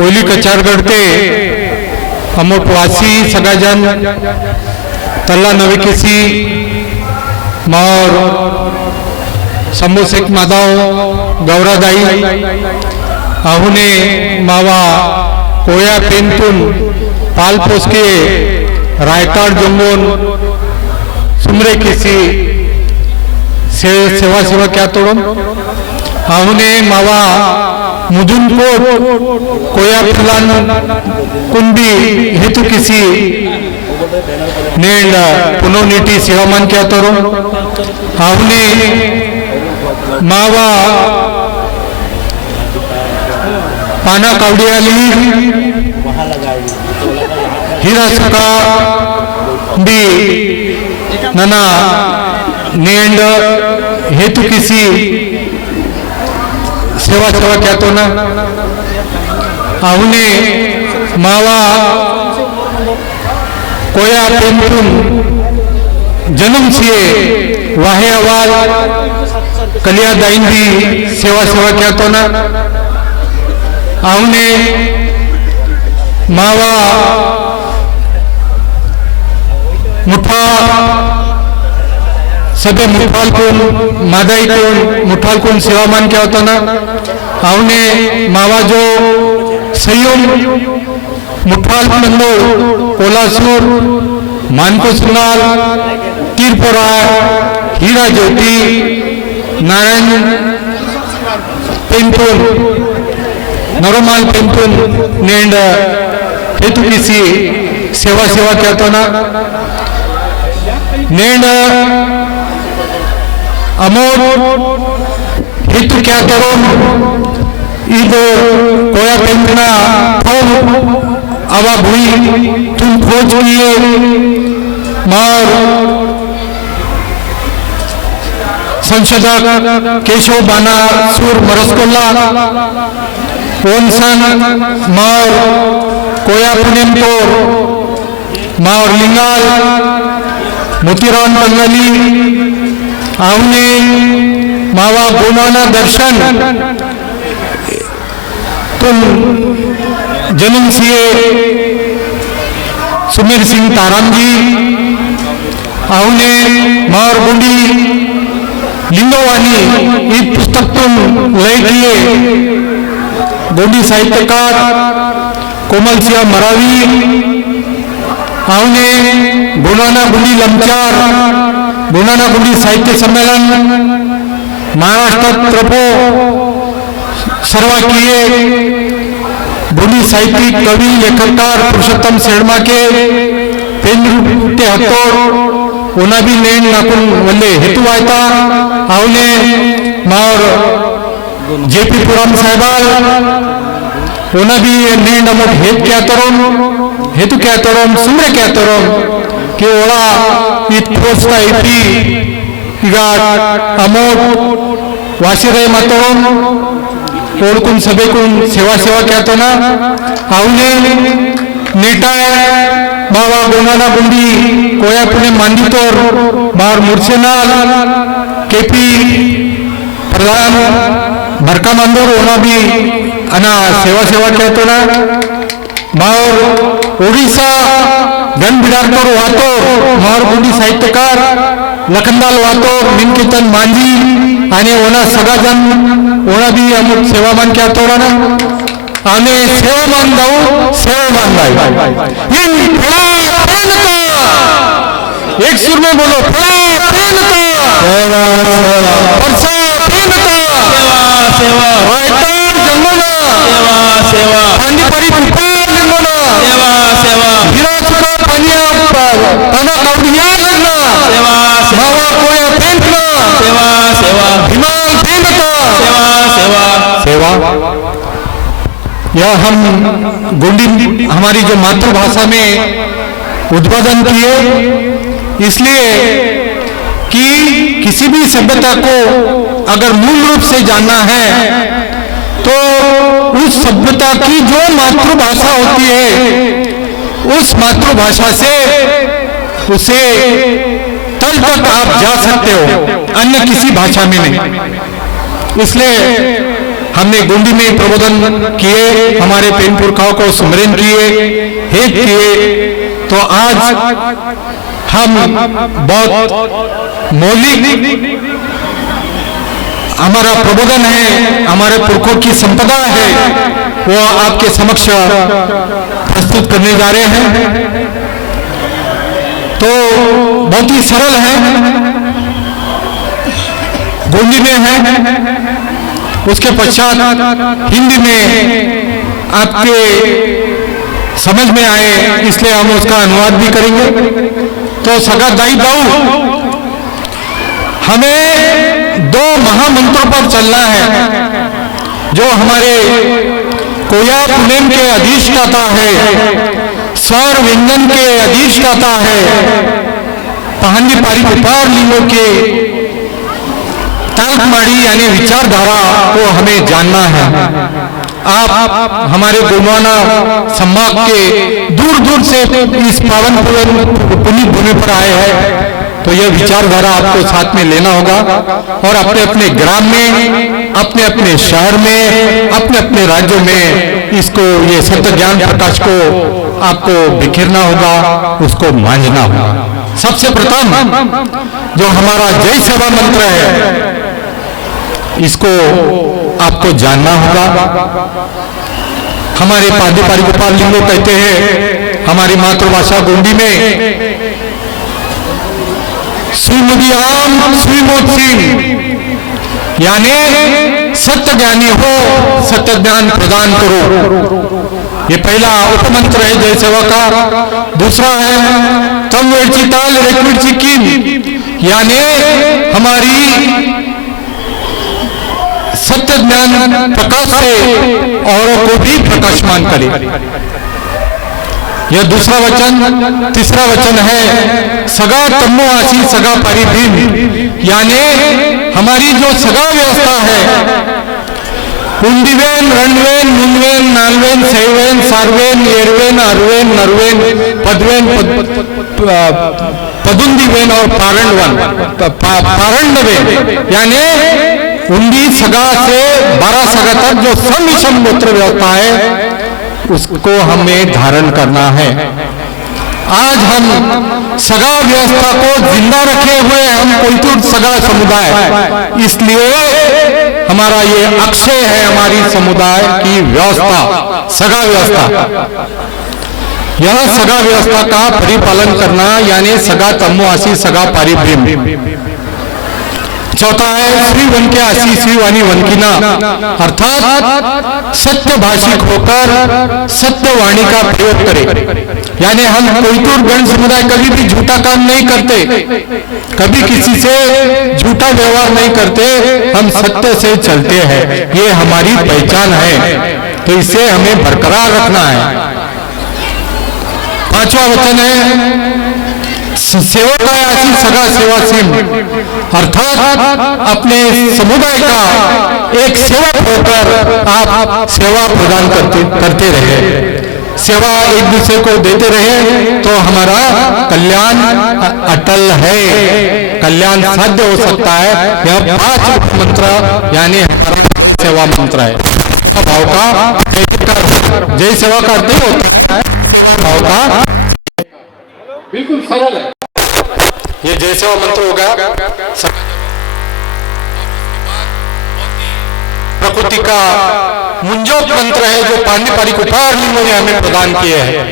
कोयली कचारगढ़ते अमोटवासी सगाजन तल्ला नवीकेसी मार शंभू शेख माधव गौरादाई आहुने मावा कोया पेंतुन पाल पोसके रायताड़ जम्मून सुमरे किसी सेवा सेवा क्या तोड़म आहुने मावा मुजुनकोट कोया फिलान कुंडी हेतु किसी नेल पुनोनीति सेवामान क्या तोड़म आहुने मावा पाना कावड़ियाली हीरा सुका भी नना नेंड हेतु किसी सेवा सेवा क्या तो ना आहुने मावा कोया पेंटुन जन्म से वाहे आवाज कलिया दाइन भी सेवा सेवा क्या तो ना आहुने मावा मुठा सभे मुठालकुन मादाईकुन मुठालकुन सेवामान क्या होता ना आहुने मावा जो संयम मुठालकुंदो कोलासूर मानको सुनाल तीरपोरा हीरा ज्योति नारायण पेंटुन नरोमाल पेंटुन नेंड हेतु किसी सेवा सेवा क्या तो ना नेंड अमोर हेतु क्या करो इधर कोया पेंटना आवा भूई तुम खोज किए मार संशोधक केशव बाना सूर मरस्कोला ओनसन मार कोया पुनेमपोर मार लिंगाल मोतीराम बंगाली आहुने मावा गुणाना दर्शन तुम जन्म से सुमेर सिंह ताराम जी आहुने मार गुंडी लिंगोवानी ये पुस्तक तुम ले किए गोंडी साहित्यकार कोमल सिंह मरावी आहुने गुणाना गुंडी लंचार गुणाना गुंडी साहित्य सम्मेलन महाराष्ट्र प्रभो सर्वा किए गुंडी साहित्यिक कवि लेखककार पुरुषोत्तम शेरमा के पेंटे हत्तोड़ उना भी नेन नाकुन वल्ले हेतु आयता आहुने मार जेपी पुराम साहिबाल उना भी नेन अमोट हेत क्या तरोम हेतु क्या तरोम सुमरे क्या तरोम कि ओला इत पोस्टा इपी इगाट अमोट वाशिरे मतरोम ओळकुन सभेकुन सेवा सेवा क्या तो ना आहुने नेटा बाबा गोनाना बुंदी कोया पुणे मांडितोर बार मुर्सेनाल केपी प्रधान भरका मंदोर होना भी अना सेवा सेवा क्या तो ना मार ओडिशा गन बिडारतोर वातो मार बुंदी साहित्यकार लखनदाल वातो मिनकीर्तन मांझी आणि ओना सगाजन ओना भी अमुक सेवामान क्या तो ना आने सेवामान दाऊ सेवामान दाई इन एक सुर में बोलो यह हम गोंडी हमारी जो मातृभाषा में उद्बोधन किए इसलिए कि किसी भी सभ्यता को अगर मूल रूप से जानना है तो उस सभ्यता की जो मातृभाषा होती है उस मातृभाषा से उसे तल तक आप जा सकते हो, अन्य किसी भाषा में नहीं। इसलिए हमने गुंडी में प्रबोधन किए, हमारे पेन पुरखाओं को सुमरन किए, हेत किए। तो आज हम बहुत मौलिक हमारा प्रबोधन है, हमारे पुरखों की संपदा है, वो आपके समक्ष प्रस्तुत करने जा रहे हैं। तो बहुत ही सरल है, गोंडी में है, उसके पश्चात हिंदी में आपके समझ में आए इसलिए हम उसका अनुवाद भी करेंगे। तो सगा दाई दाऊ, हमें दो महामंत्रों पर चलना है जो हमारे कोया पुनेम के अधिष्ठाता है, स्वर व्यंजन के अधिष्ठाता है, पहांडी पारी उपार लिंगों के तालमाड़ी यानी विचारधारा को हमें जानना है। आप हमारे गोंडवाना संभाग के दूर दूर से इस पावन पुण्य भूमि पर आए हैं, तो यह विचारधारा आपको साथ में लेना होगा और अपने अपने ग्राम में, अपने अपने शहर में, अपने अपने राज्यों में इसको, ये सत्य ज्ञान प्रकाश को आपको बिखेरना होगा, उसको मांझना होगा। सबसे प्रथम जो हमारा जय सेवा मंत्र है, इसको आपको जानना होगा। हमारे पादी पारी गोपाल लिंगो कहते हैं हमारी मातृभाषा गोंडी में, सुमुदियाम सुमोद सिंह यानी सत्य ज्ञानी हो, सत्य ज्ञान प्रदान करो। ये पहला उपमंत्र है जय सेवा का। दूसरा है तम वेची ताल रेखविची कीन यानी हमारी सत्य ज्ञान प्रकाश से औरों को भी प्रकाशमान करे। यह दूसरा वचन। तीसरा वचन है सगा तम्मो आशी सगा परिभीम यानी हमारी जो सगा व्यवस्था है, उंडीवेन रणवेन मुंडवेन नालवेन सैवेन सारवेन येरवेन अरवेन नरवेन पदवेन पदुंदीवेन और पारंडवेन यानी उंडी सगा से 12 सगा तक जो समिश्रण गोत्र व्यवस्था है उसको हमें धारण करना है। आज हम सगा व्यवस्था को जिंदा रखे हुए हम कोयतुर सगा समुदाय, इसलिए हमारा ये अक्षय है हमारी समुदाय की व्यवस्था, सगा व्यवस्था। यह सगा व्यवस्था का परिपालन करना यानी सगा तम्मो आशी सगा पारिभ्रम। चौथा है श्री वन के आशी श्री वाणी वनकीना अर्थात सत्य भाषिक होकर सत्य वाणी का प्रयोग करे। यानी हम कोयतुर गण समुदाय कभी भी झूठा काम नहीं करते, कभी किसी से झूठा व्यवहार नहीं करते, हम सत्य से चलते हैं, ये हमारी पहचान है, तो इसे हमें बरकरार रखना है। पांचवा वचन है सेवकायासी सगा सेवा सिंह अर्थात अपने समुदाय का एक सेवक होकर आप सेवा प्रदान करते रहे, सेवा एक दूसरे को देते रहे, तो हमारा कल्याण अटल है, कल्याण साध्य हो सकता है। यह 5 मंत्र यानी हमारा सेवा मंत्र है। भाव का जय सेवा करते होता है, भाव का बिल्कुल सरल है। ये जय सेवा मंत्र हो गया। प्रकृति का मुंजोत मंत्र है जो पांडिपारी कुपार लिंगों ने हमें प्रदान किए हैं।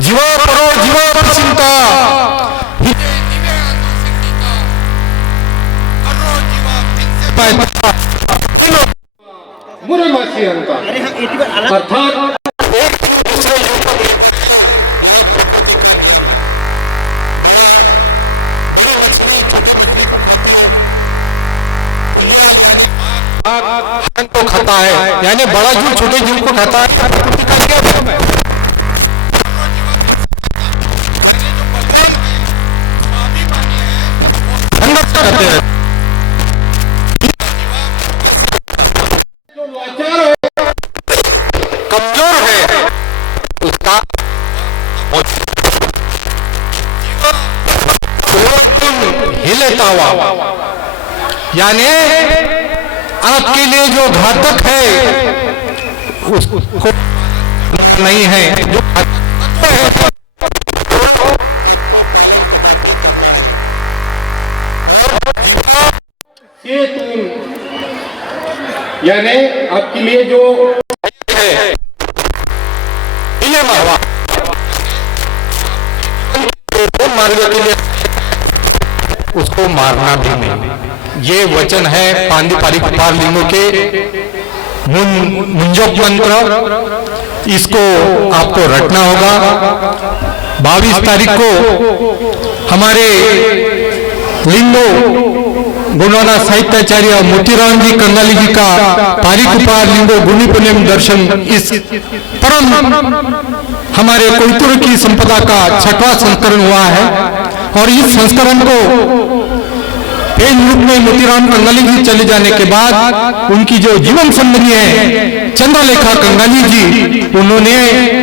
जीवा परो जीवा प्रचिंता मुरमासी अर्थात एक दूसरे को खाता है, यानी बड़ा जीव छोटे जीव को खाता है। प्रकृति का नियम है। करते हैं कमजोर है उसका हिलता हुआ यानी आपके लिए जो घातक है उसको नहीं है, जो यानी आपके लिए जो है मार्ग के लिए उसको मारना भी नहीं। ये वचन है पांडिपारिक उपार लिंगों के मुंजोक मंत्र, इसको आपको रटना होगा। 22 तारीख को हमारे लिंगो गुणवाना साहित्याचार्य मोतीराम जी कंगाली जी का पारिक उपार लिंगो गुणी पुण्यम दर्शन, इस परम हमारे कोयतुर की संपदा का 6वां संस्करण हुआ है। और इस संस्करण को पेन रूप में मोतीराम कंगाली जी चले जाने के बाद उनकी जो जीवन संबंधी है चंद्रलेखा कंगाली जी, उन्होंने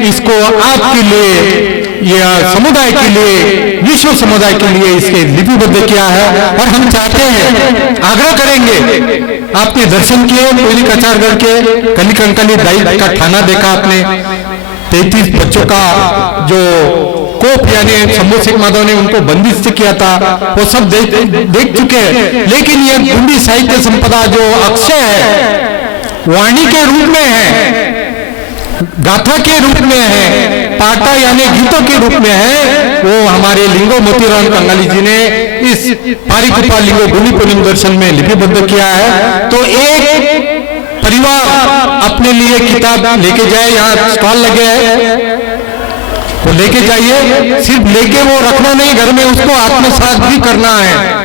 इसको आपके लिए, यह समुदाय के लिए, विश्व समुदाय के लिए इसके लिपिबद्ध किया है। और हम चाहते हैं, आग्रह करेंगे, आपने दर्शन किए कोयली कचारगढ़ के कली कंकाली दाई का थाना देखा आपने, 33 बच्चों का जो कोप यानी शंभू सिंह माधव ने उनको बंदिश से किया था, वो सब देख चुके हैं। लेकिन ये गुंडी साहित्य संपदा जो अक्षय है, वाणी के रूप में है, गाथा के रूप में है, पाटा यानी गीतों के रूप में है, वो हमारे लिंगो मोतीराम कंगाली जी ने इस पारिक उपार लिंगो गुणी पुण्यम दर्शन में लिपिबद्ध किया है। तो एक परिवार अपने लिए किताब लेके जाए, यहाँ स्टॉल लगे हैं, वो लेके जाइए। सिर्फ लेके वो रखना नहीं, घर में उसको आत्मसात भी करना है।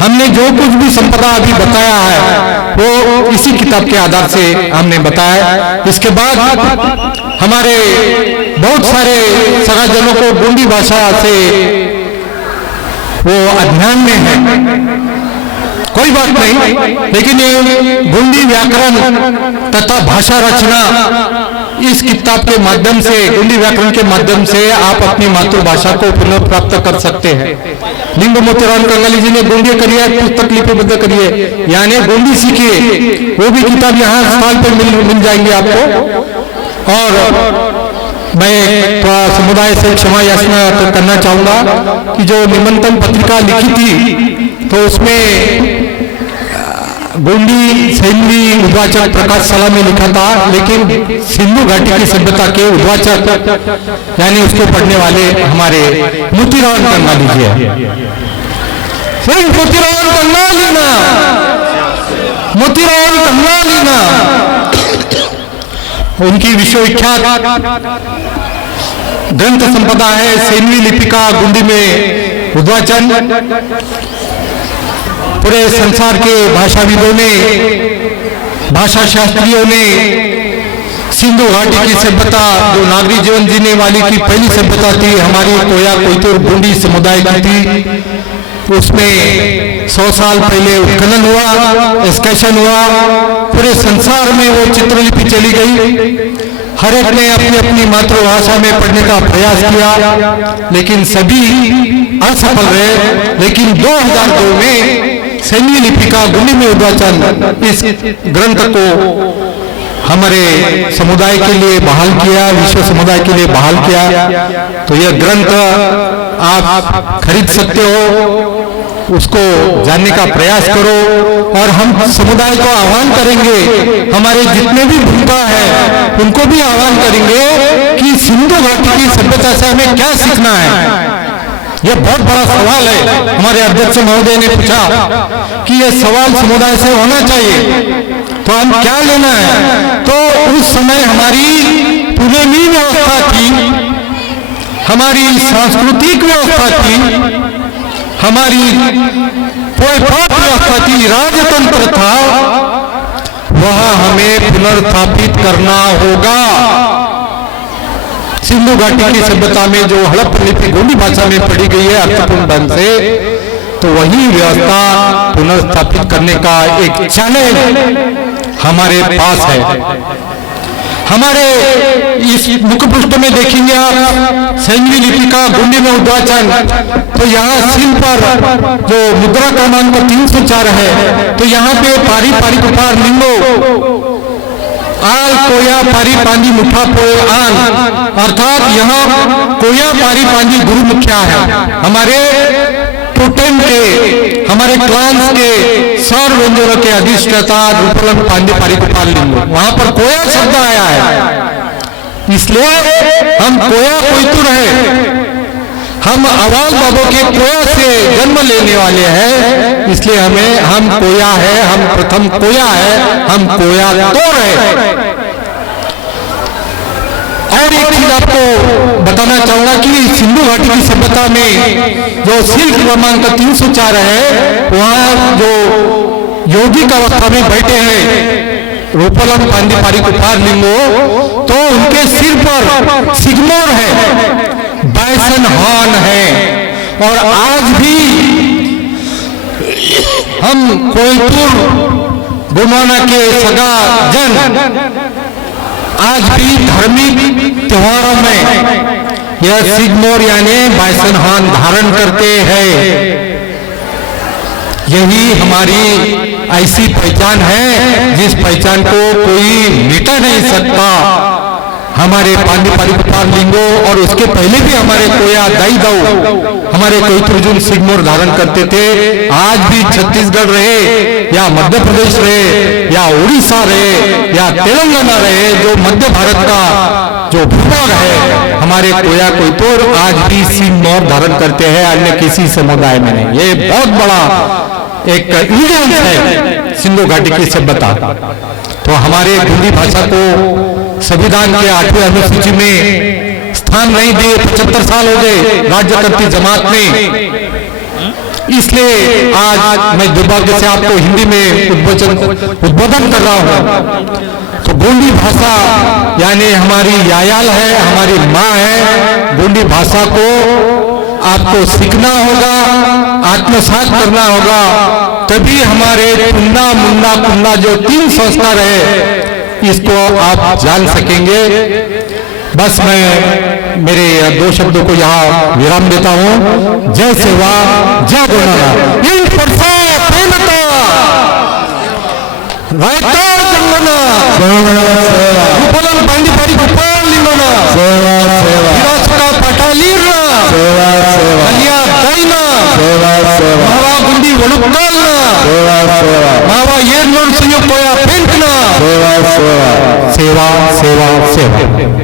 हमने जो कुछ भी संपदा अभी बताया है वो इसी किताब के आधार से हमने बताया। इसके बाद हमारे बहुत सारे सगाजनों को गोंडी भाषा से वो अध्ययन में है, कोई बात नहीं, लेकिन ये गोंडी व्याकरण तथा भाषा रचना इस किताब के माध्यम से, गोंडी व्याकरण के माध्यम से आप अपनी मातृभाषा को पुनः प्राप्त कर सकते हैं। लिंगो मोतीराम कंगाली जी ने गोंडी करिए, पुस्तक लिपिबद्ध करिए, यानी गोंडी सीखिए, वो भी किताब यहाँ स्टॉल पे मिल जाएंगे आपको। और मैं थोड़ा समुदाय से क्षमा याचना तो करना चाहूंगा कि जो निमंत्रण पत्रिका लिखी थी तो उसमें गोंडी सैन्वी उद्वाचक प्रकाश साला में लिखा था, लेकिन सिंधु घाटी की सभ्यता के उद्वाचक यानी उसको पढ़ने वाले हमारे मोतीराम कंगाली जी है। मोतीराम कंगाली ना, मोतीराम कंगाली ना, उनकी विश्वविख्यात ग्रंथ संपदा है सैन्वी लिपिका गुंडी में उद्वाचन। पूरे संसार के भाषाविदों ने, भाषा शास्त्रियों ने सिंधु घाटी की सभ्यता जो नागरिक जीवन जीने वाली की पहली सभ्यता थी, हमारी कोया कोयतुर गोंडी समुदाय की थी, उसमें 100 साल पहले उत्खनन हुआ, एक्सकर्शन हुआ, पूरे संसार में वो चित्रलिपि चली गई। हर एक ने अपनी अपनी मातृभाषा में पढ़ने का प्रयास किया, लेकिन सभी असफल रहे। लेकिन 2002 में सैन्वी लिपिका गुंडी में उद्वाचन इस ग्रंथ को हमारे समुदाय के लिए बहाल किया, विश्व समुदाय के लिए बहाल किया। तो यह ग्रंथ आप खरीद सकते हो, उसको जानने का प्रयास करो। और हम समुदाय को आह्वान करेंगे, हमारे जितने भी भूमिका है उनको भी आह्वान करेंगे कि सिंधु घाटी की सभ्यता से हमें क्या सीखना है। यह बहुत बड़ा सवाल है। हमारे अध्यक्ष महोदय ने पूछा कि यह सवाल समुदाय से होना चाहिए, तो हम क्या लेना है। तो उस समय हमारी पुरानी व्यवस्था थी, हमारी सांस्कृतिक व्यवस्था थी, हमारी व्यवस्था थी, राजतंत्र था, वह हमें पुनर्स्थापित करना होगा। सिंधु घाटी की सभ्यता में जो हड़प्पा लिपि गोंडी भाषा में पढ़ी गई है अर्थपूर्ण ढंग से, तो वही व्यवस्था पुनर्स्थापित करने का एक चैलेंज हमारे पास है। हमारे इस मुखपृष्ठ में देखेंगे आप सैन्वी लिपिका गुंडी में उद्वाचन, तो यहाँ सिल पर जो मुद्रा क्रमांक 304 है, तो यहाँ पे पारी पारी कुपार लिंगो आल कोया पारी पांजी मुठा पोए आन, अर्थात यहाँ कोया पारी पांजी गुरु मुखिया है, हमारे टोटेम के, हमारे क्लांस के सौर व्यंजनों के अधिष्ठाता रूपलन पांडे पारी कुपार लिंगो, वहां पर कोया शब्द आया है, इसलिए हम कोया कोयतुर है, हम अवाल बाबों के कोया से जन्म लेने वाले हैं, इसलिए हम कोया है, हम प्रथम कोया है, हम कोया तोर है। और एक चीज आपको बताना चाहूंगा कि सिंधु घाटी की सभ्यता में जो सिल्क क्रमांक 304 है, वहां जो यौगिक अवस्था में बैठे हैं रूपलम पांडे पारी कुपार लिंगो, तो उनके सिर पर सिग्मोर है, बाइसन हॉर्न है, और आज भी हम कोयतुर बुमाना के सगा जन आज भी धार्मिक त्योहारों में यह सिग्मोर यानी बाइसन हॉर्न धारण करते हैं। यही हमारी ऐसी पहचान है जिस पहचान को कोई मिटा नहीं सकता। हमारे पांडे पारी कुपार लिंगो और उसके पहले भी हमारे कोया दाई दाऊ हमारे कोयतुर्जुन सिग्मोर धारण करते थे। आज भी छत्तीसगढ़ रहे या मध्य प्रदेश रहे या उड़ीसा रहे या तेलंगाना रहे, जो मध्य भारत का जो भूभाग है, हमारे कोया कोयतुर आज भी सिग्मोर धारण करते हैं, अन्य किसी समुदाय में नहीं। ये बहुत बड़ा एक इविडेंस है सिंधु घाटी की सभ्यता। तो हमारे गोंडी भाषा को संविधान के 8वें अनुसूची में स्थान नहीं दिए, 75 साल हो गए राज्य करती जमात में, इसलिए आज मैं दुर्भाग्य से आपको हिंदी में उद्बोधन कर रहा हूं। तो गोंडी भाषा यानी हमारी यायाल है, हमारी माँ है। गोंडी भाषा को आपको सीखना होगा, आत्मसात करना होगा, तभी हमारे टुन्ना मुन्ना कुन्ना जो 3 संस्कार है इसको आप जान सकेंगे। बस मैं मेरे 2 शब्दों को यहाँ विराम देता हूँ। जय सेवा, जय गोनाना, इन परसा प्रेमता रायतार जंगना रूपलन पांडे पारी कुपार लिंगना विरासका पटालीरना अलिया दाइना मावा गुंडी वलुक्कालना मावा येर्नोर संयोग कोया पेंटना सेवा सेवा सेवा।